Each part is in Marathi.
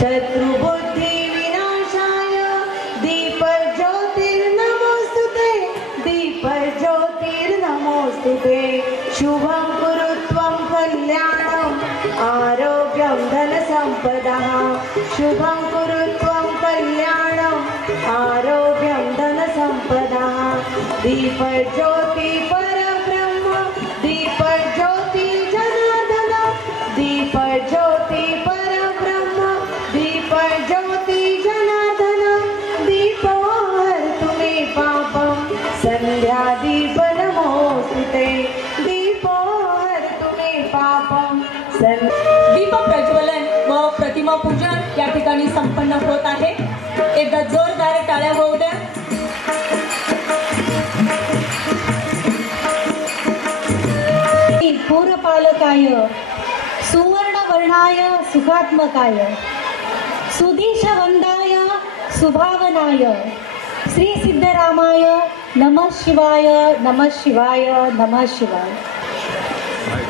शत्रुबुद्धि विनाशाय दीपज्योतिर्नमोस्तुते दीपज्योतिर्नमोस्तुते शुभं कुरु त्वं कल्याणम् आरोग्यं धनसम्पदः शुभं कुरु त्वं कल्याणम् आरोग्यं धनसम्पदः दीपज्योति परब्रह्म दीपज्योति जनार्दन दीपज्योति परब्रह्म दीपज्योति जनार्दन दीपवार तुम्ही पापं संध्या दीप नमोस्तुते दीपवार तुम्ही पापं दीप प्रज्वलन व प्रतिमा पूजन या ठिकाणी संपन्न होत आहे। एकदा जोरदार टाळ्या होऊ द्या। पूरपालकाय सुवर्णवर्णाय सुखात्मकाय सुदीशवंदाय सुभावनाय श्री सिद्धरामाय नमः शिवाय नमः शिवाय नमः शिवाय।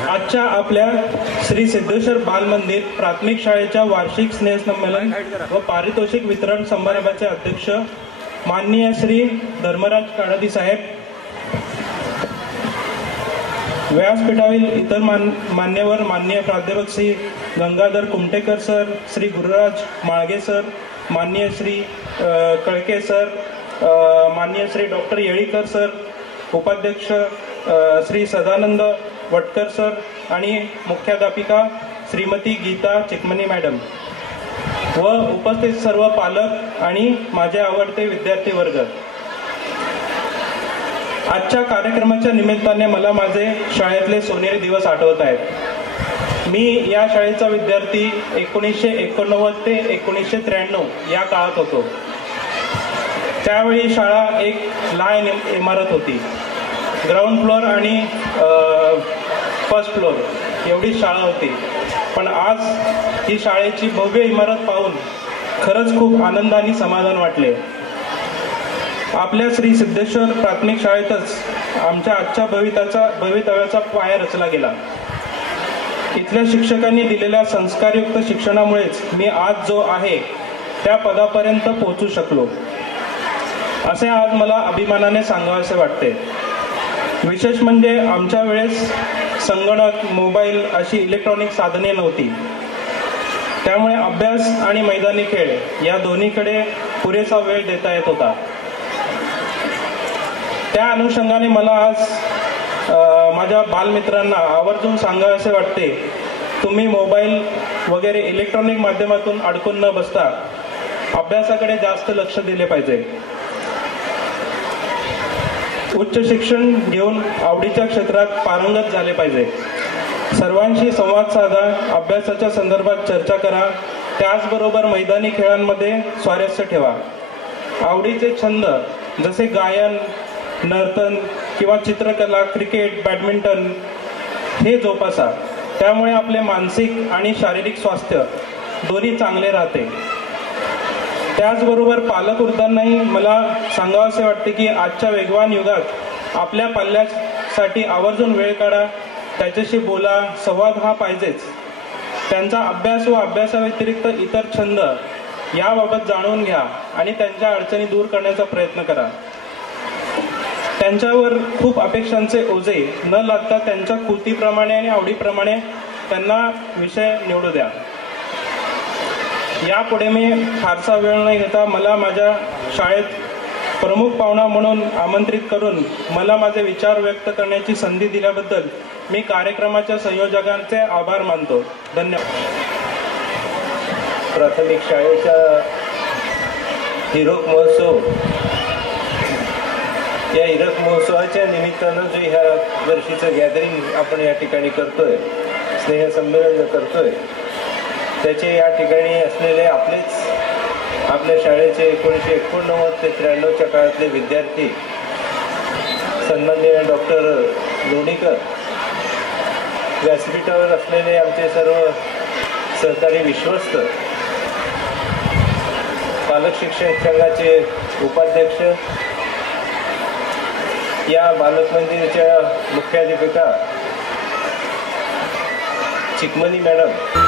आजच्या आपल्या श्री सिद्धेश्वर बाल मंदिर प्राथमिक शाळेच्या वार्षिक स्नेहसंमेलन व पारितोषिक वितरण समारंभाचे अध्यक्ष माननीय श्री धर्मराज काळादी साहेब, व्यासपीठावरील इतर मान्यवर माननीय प्राध्यापक श्री गंगाधर कुमटेकर सर, श्री गुरुराज माळगे सर, माननीय श्री कळके सर, माननीय श्री डॉक्टर येळीकर सर, उपाध्यक्ष श्री सदानंद वटकर सर आणि मुख्याध्यापिका श्रीमती गीता चिकमनी मॅडम व उपस्थित सर्व पालक आणि माझे आवडते विद्यार्थी वर्ग, आजच्या कार्यक्रमाच्या निमित्ताने मला माझे शाळेतले सोनेरी दिवस आठवत आहेत। मी या शाळेचा विद्यार्थी 1989 ते 1993 या काळात होतो। त्यावेळी शाळा एक लहान इमारत होती, ग्राउंड फ्लोअर आणि फर्स्ट फ्लोअर एवढी शाळा होती, पण आज ही शाळेची भव्य इमारत पाहून खरंच खूप आनंद आणि समाधान वाटले। आपल्या श्री सिद्धेश्वर प्राथमिक शाळेतच आमच्या आजच्या भवितव्याचा पाया रचला गेला। इथल्या शिक्षकांनी दिलेल्या संस्कारयुक्त शिक्षणामुळेच मी आज जो आहे त्या पदापर्यंत पोहोचू शकलो, असे आज मला अभिमानाने सांगावेसे वाटते। विशेष म्हणजे आमच्या वेळेस संगणक, मोबाईल अशी इलेक्ट्रॉनिक साधने नव्हती, त्यामुळे अभ्यास आणि मैदानी खेळ या दोन्हीकडे पुरेसा वेळ देता येत होता। त्या अनुषंगाने मला आज माझ्या बालमित्रांना आवर्जून सांगावेसे वाटते, तुम्ही मोबाईल वगैरे इलेक्ट्रॉनिक माध्यमातून अडकून न बसता अभ्यासाकडे जास्त लक्ष दिले पाहिजे। उच्च शिक्षण घेऊन आवडीच्या क्षेत्रात पारंगत झाले पाहिजे। सर्वांशी संवाद साधा, अभ्यासाच्या संदर्भात चर्चा करा, त्याचबरोबर मैदानी खेळांमध्ये स्वारस्य ठेवा। आवडीचे छंद जसे गायन, नर्तन किंवा चित्रकला, क्रिकेट, बॅडमिंटन हे जोपासा, त्यामुळे आपले मानसिक आणि शारीरिक स्वास्थ्य दोन्ही चांगले राहते। त्याचबरोबर पालक वृद्धांनाही मला सांगावसे वाटते की आजच्या वेगवान युगात आपल्या पाल्यासाठी आवर्जून वेळ काढा, त्याच्याशी बोला, संवाद हा पाहिजेच। त्यांचा अभ्यास व अभ्यासाव्यतिरिक्त इतर छंद याबाबत जाणून घ्या आणि त्यांच्या अडचणी दूर करण्याचा प्रयत्न करा। त्यांच्यावर खूप अपेक्षांचे ओझे न लागता त्यांच्या कृतीप्रमाणे आणि आवडीप्रमाणे त्यांना विषय निवडू द्या। यापुढे मी फारसा वेळ न घेता मला माझ्या शाळेत प्रमुख पाहुणा म्हणून आमंत्रित करून मला माझे विचार व्यक्त करण्याची संधी दिल्याबद्दल मी कार्यक्रमाच्या संयोजकांचे आभार मानतो। धन्यवाद। प्राथमिक शाळेचा हिरक महोत्सव, या हिरक महोत्सवाच्या निमित्तानं जो ह्या वर्षीचं गॅदरिंग आपण या ठिकाणी करतोय, स्नेहसंमेलन करतोय, त्याचे या ठिकाणी असलेले आपलेच आपल्या शाळेचे 1989 ते 93च्या काळातले विद्यार्थी सन्माननीय डॉक्टर लोणीकर, व्यासपीठावर असलेले आमचे सर्व सहकारी विश्वस्त, पालक शिक्षक संघाचे उपाध्यक्ष, या बालक मंदिराच्या मुख्याध्यापिका चिकमनी मॅडम,